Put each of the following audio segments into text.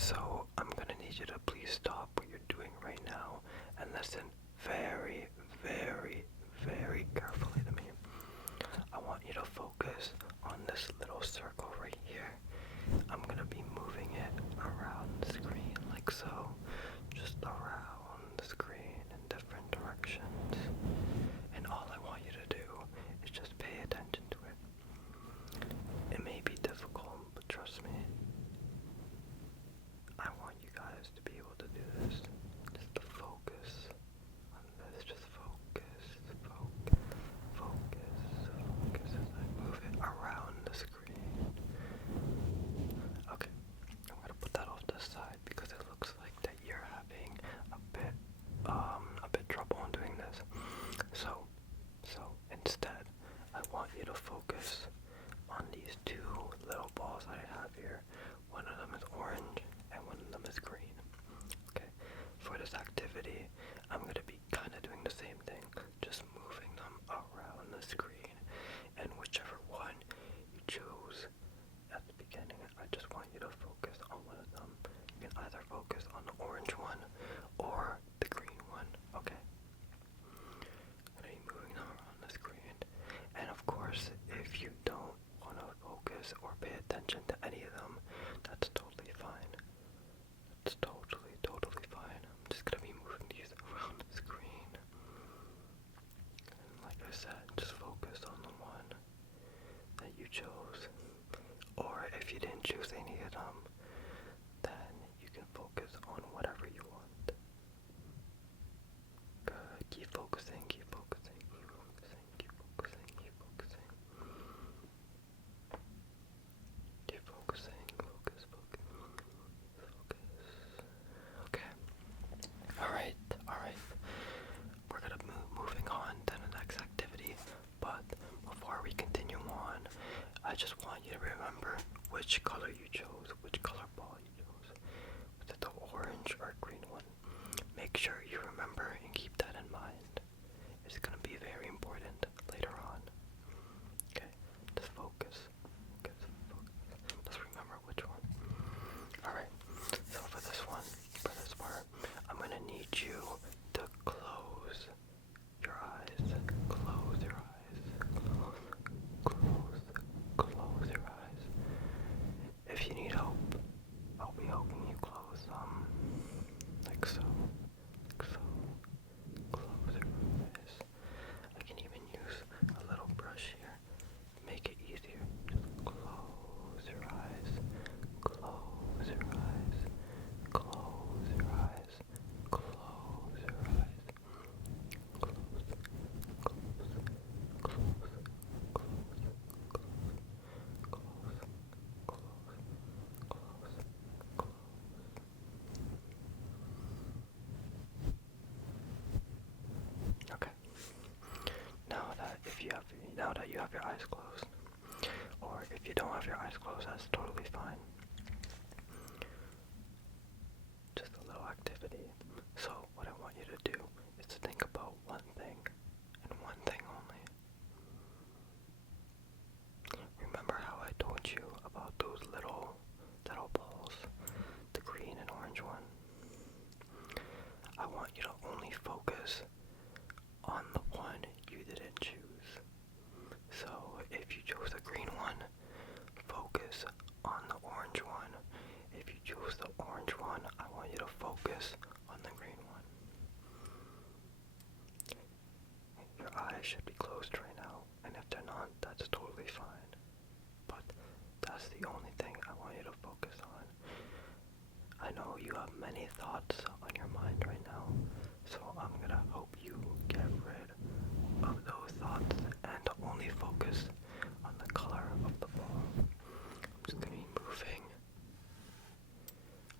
So I'm gonna need you to please stop what you're doing right now and listen very, very, very carefully to me. I want you to focus on this little circle right here. I'm gonna be moving it around the screen like so, just around the screen in different directions. And all I want you to do is just pay attention to it. It may be difficult, but trust me, I want you guys to be able to do this. Just to focus on this. Just focus, focus, focus, focus as I move it around the screen. Okay, I'm gonna put that off to the side because it looks like that you're having a bit trouble in doing this. So instead, I want you to focus on these two little balls that I have here. One of them is orange and one of them is green. Okay, for this activity, I'm going to be kind of doing the same thing, just moving them around the screen. And whichever one you choose at the beginning, I just want you to focus on one of them. You can either focus on the orange one or the green one, okay? I'm going to be moving them around the screen. And of course, if you don't want to focus or pay attention to any of them, that's totally fine. It's totally, totally fine. I'm just gonna be moving these around the screen. And like I said, just focus on the one that you chose. Or if you didn't choose any of them, then you can focus on whatever you want. Good. Keep focusing, keep focusing, keep focusing, keep focusing, keep focusing. Keep focusing, focus, focus, focus. Okay. Alright. We're gonna moving on to the next activity, but before we continue on, I just want you to remember which color you chose, which color ball you chose. Was it the orange or green one? Make sure you remember and keep that in mind. It's gonna be very important later on. Okay, just focus. Just remember which one. Alright, so for this part, I'm gonna need you to close your eyes. Close your eyes. Close your eyes. If you need help, I'll be helping you close them. Like so. Like so. Close your eyes. I can even use a little brush here to make it easier. Just close your eyes. Close your eyes. Close your eyes. Close your eyes. Close, close, close, close. Okay. Now that you have your eyes closed, or if you don't have your eyes closed, that's totally fine. Just a little activity. So what I want you to do is to think about one thing and one thing only. Remember how I told you about those little balls, the green and orange one? I want you to only focus on the one you didn't choose. So if you chose the green one, focus on the orange one. If you choose the orange one, I want you to focus on the green one. Your eyes should be closed right now, and if they're not, that's totally fine. But that's the only thing I want you to focus on. I know you have many thoughts on your mind right now, so I'm gonna hope you get rid of those thoughts and only focus on the color of the ball. I'm just gonna be moving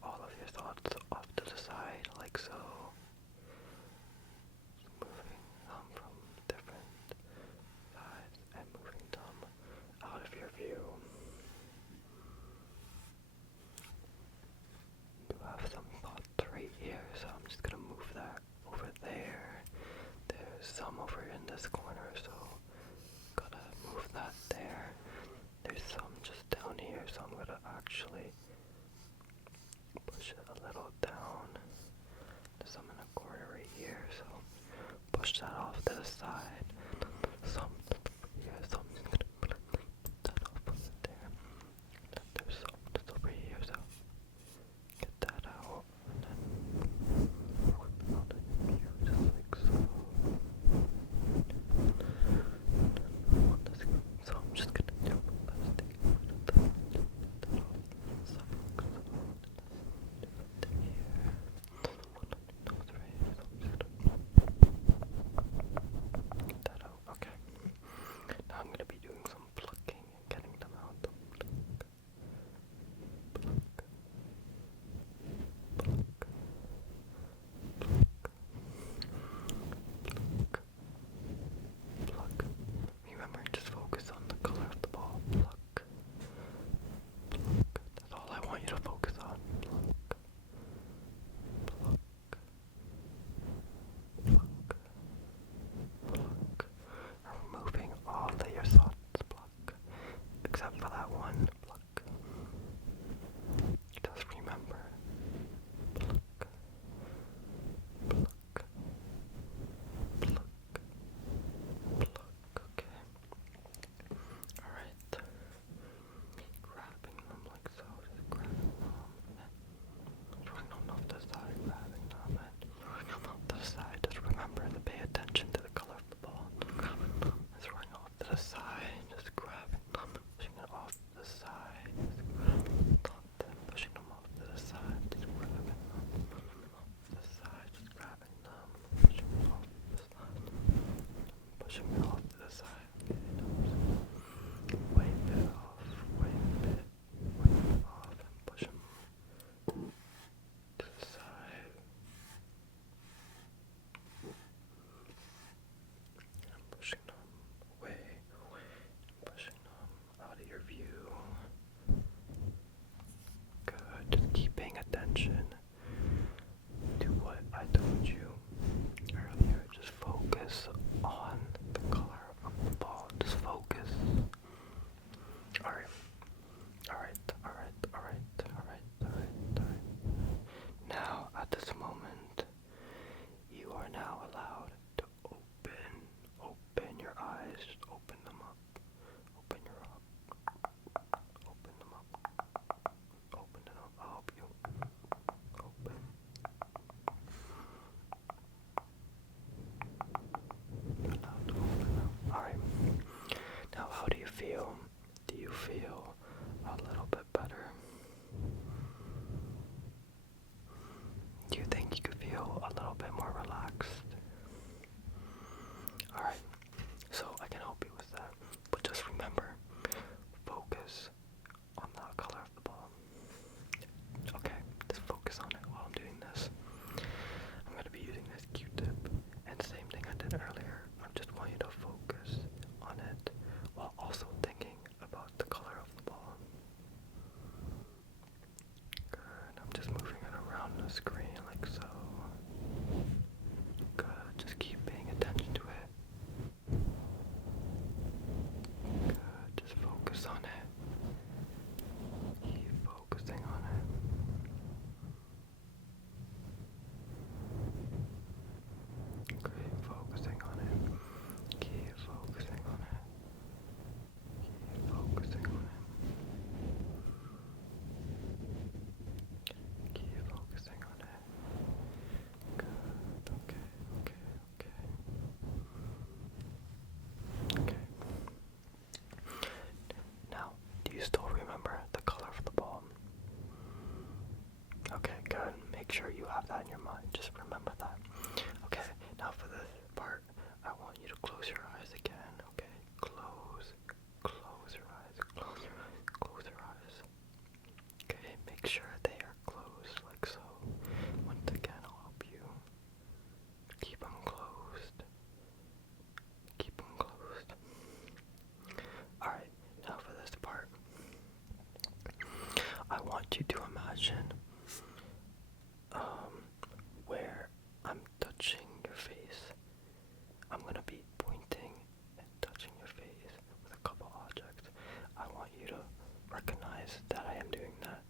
all of your thoughts off to the side like so. Just moving them from different sides and moving them out of your view. You have some thoughts right here, so I'm just gonna move that over there. make sure you have that in your mind. Just remember that. Okay, now for this part, I want you to close your eyes again. Okay, close your eyes, close your eyes, close your eyes. Okay, make sure they are closed like so. Once again, I'll help you. Keep them closed. Keep them closed. Alright, now for this part. I want you to imagine where I'm touching your face. I'm gonna be pointing and touching your face with a couple objects. I want you to recognize that I am doing that,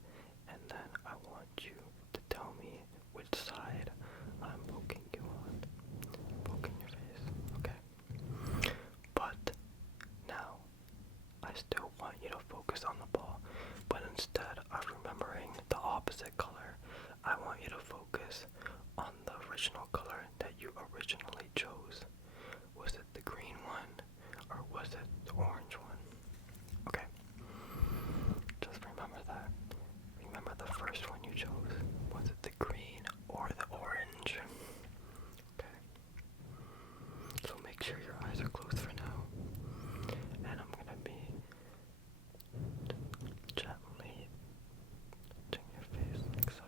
and then I want you to tell me which side I'm poking you on. Poking your face, okay? But now, I still want you to focus on the ball, but instead of remembering the opposite color, I want you to focus on the original color that you originally chose. Was it the green one, or was it the orange one? Okay, just remember that. Remember the first one you chose. Was it the green or the orange? Okay, so make sure your eyes are closed for now, and I'm gonna be gently touching your face like so.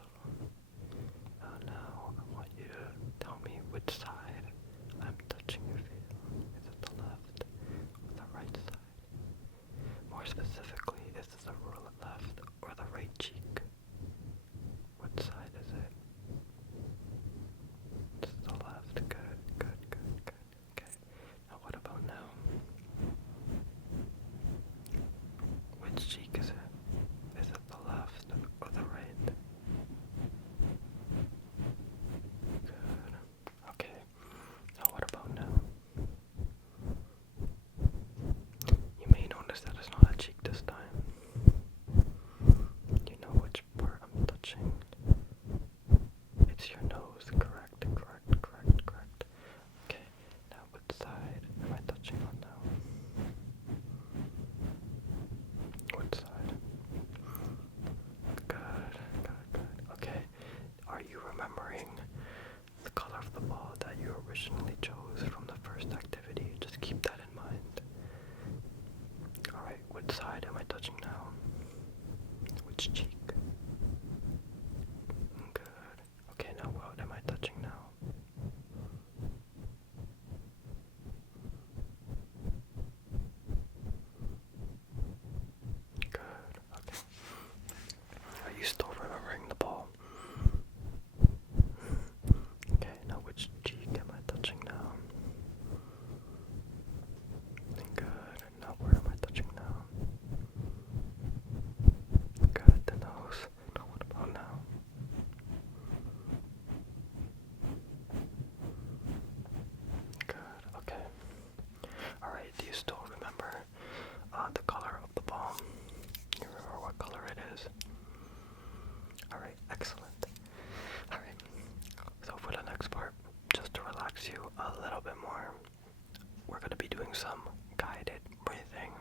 Now I want you to tell me which side I'm touching your face on. Is it the left or the right side? More specifically, is it the left or the right cheek? What side is it? It's the left. Good, good, good, good. Okay. Now what about now? Which cheek is it? Is it the left or the right? Good. Okay. Now what about now? You may notice that it's not a cheek this time. You know which part I'm touching. It's your nose. Correct, correct, correct, correct. Okay. Now which side am I touching on now? Which side? Good, good, good. Okay. Are you remembering the color of the ball that you originally chose from the first activity? Just keep that in mind. Alright, which side am I touching now? Which cheek? Good. Okay, now what am I touching now? Good. Okay. Are you still remembering the ball? Okay, now which cheek am I touching now? Good. Now where am I touching now? Good, the nose. Now what about now? Good, okay. Alright, do you still remember the color of the ball? You remember what color it is? Alright, excellent. Alright, so for the next part, just to relax you a little bit more, we're going to be doing some guided breathing.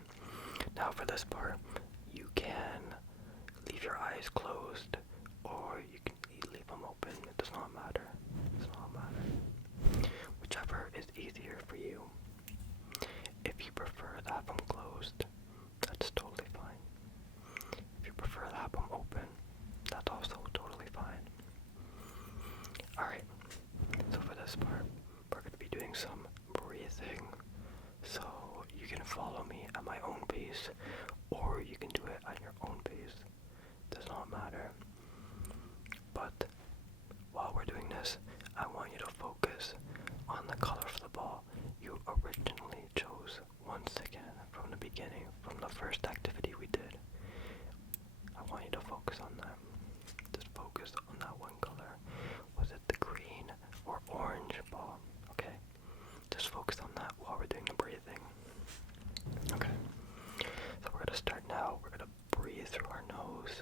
Now for this part, you can leave your eyes closed or you can leave them open. It does not matter. It does not matter. Whichever is easier for you. If you prefer to have them closed, that's totally fine. If you prefer to have them open, that's also totally fine. Alright, so for this part, we're going to be doing some breathing. So you can follow me at my own pace, or you can do it at your own pace. Does not matter. But while we're doing this, I want you to focus on the color of the ball you originally chose once again from the beginning, from the first activity we did. I want you to focus on that. Just focus on that one color. Was it the green or orange ball? Okay? Just focus on that while we're doing the breathing. Okay. So we're going to start now. We're going to breathe through our nose.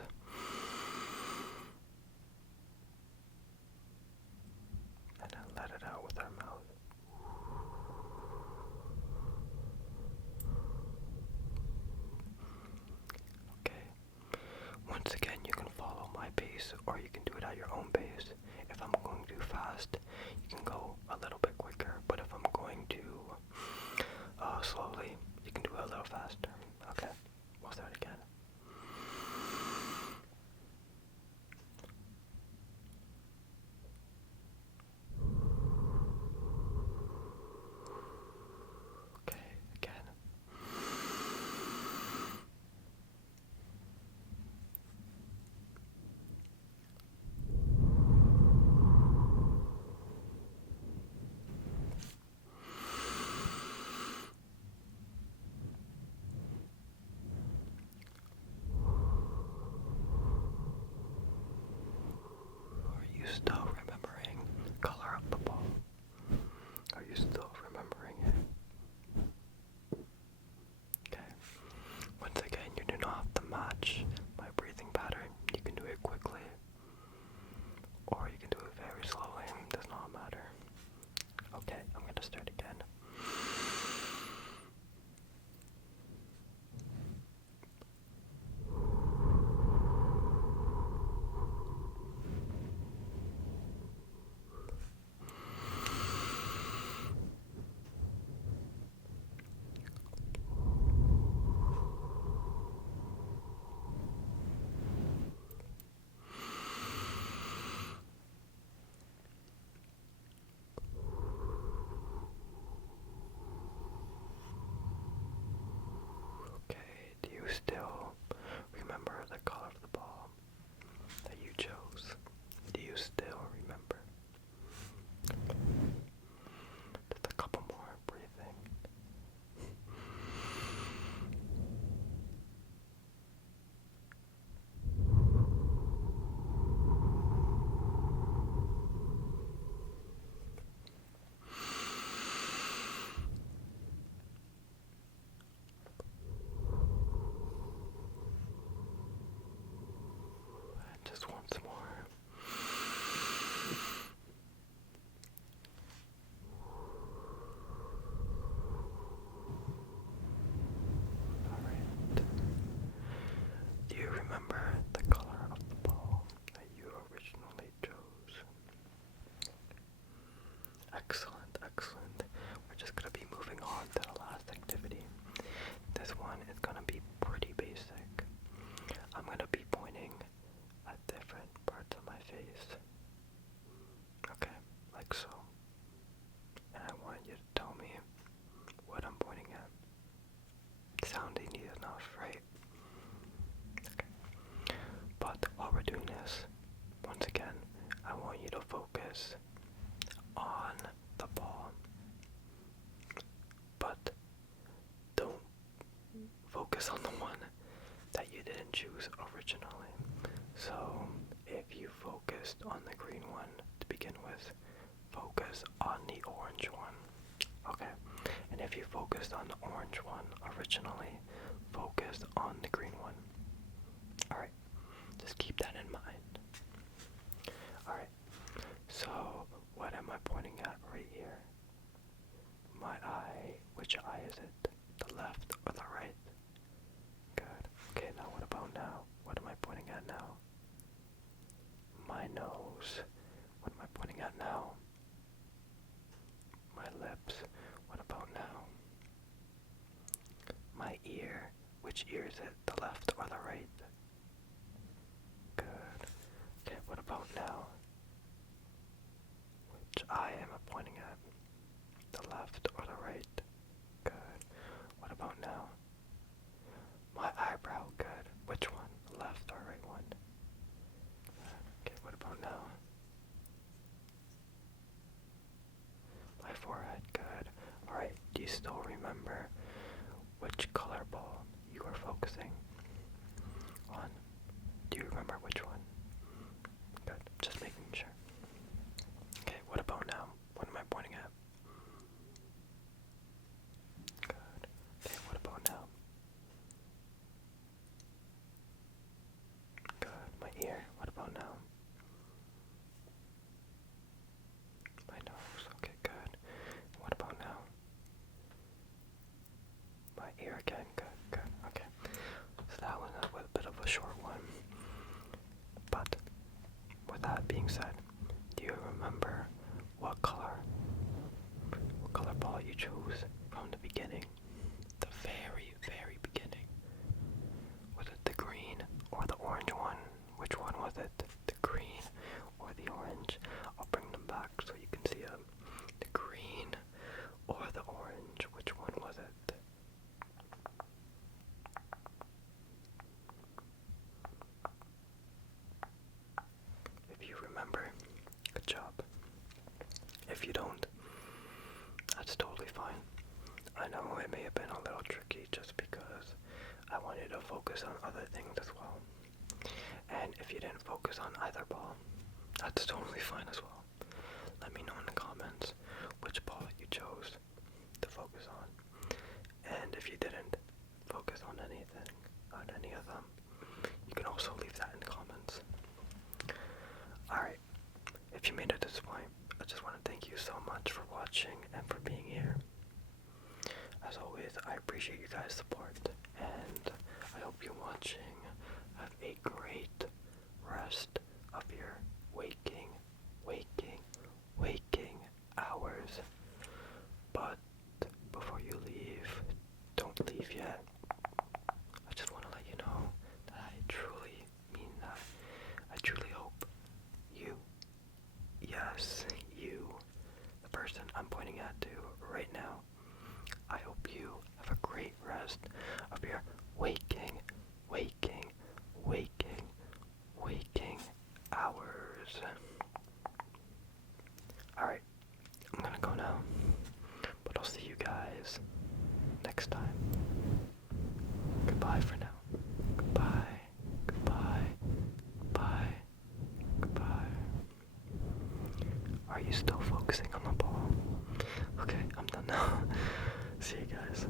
And then let it out with our mouth. Okay. Once again, you can follow my pace or you can do it at your own pace. still remembering the color of the ball? Are you still remembering it? Okay. Once again, you do not have to match my breathing pattern. You can do it quickly, or you can do it very slowly. It does not matter. Okay, I'm gonna start again. Okay, do you still remember the color of the ball that you chose? Do you still remember? Just a couple more breathing. Just once more. Alright. Do you remember the color of the ball that you originally chose? Excellent, excellent. We're just gonna be moving on to the last activity. This one is gonna be pretty basic. I'm gonna be pointing at different parts of my face. Okay, like so. And I want you to tell me what I'm pointing at. Sounding neat enough, right? Okay. But while we're doing this, once again, I want you to focus on the ball. But don't focus on the one that you didn't choose originally. So if you focused on the green one to begin with, focus on the orange one. Okay? And if you focused on the orange one originally, focus on the green one. Alright, just keep that in mind. Alright, so what am I pointing at right here? My eye. Which eye is it? The left or the right? Good. Okay, now what about now? What am I pointing at now? My nose. What am I pointing at now? My lips. What about now? My ear. Which ear is it? The left or the right? Good. Okay, what about now? Which eye am I pointing at? The left or the right? Good. What about now? My eyebrow. Good. Which one? The left or right one? Okay, what about now? My forehead. Good. Alright, do you still remember which color ball you were focusing on? Do you remember which one? Good. Just making sure. Okay, what about now? What am I pointing at? Good. Okay, what about now? Good. My ear. What about now? My nose. Okay, good. What about now? My ear again. Good, good. Okay. So that was a bit of a short one. But with that being said, do you remember what color ball you chose from the beginning? The very, very beginning. Was it the green or the orange one? Which one was it? The green or the orange? I'll bring them back so you can see them. The green or the orange? Which one was it? If you remember, good job. If you don't, that's totally fine. I know it may have been a little tricky just because I wanted to focus on other things as well. And if you didn't focus on either ball, that's that's totally fine as well. Let me know in the comments which ball you chose to focus on. And if you didn't focus on anything, on any of them, you can also leave that in the comments. Alright, if you made it this point, I just want to thank you so much for watching and for being here. As always, I appreciate you guys' support, and I hope you're watching. Have a great rest of your waking hours. But before you leave, don't leave yet. I just want to let you know that I truly mean that. I truly hope you, yes, you, the person I'm pointing at to right now, I hope you have a great rest of your waking hours. Alright, I'm gonna go now, but I'll see you guys next time. Goodbye for now. Goodbye, goodbye, goodbye, goodbye. Are you still focusing on the ball? Okay, I'm done now. See you guys.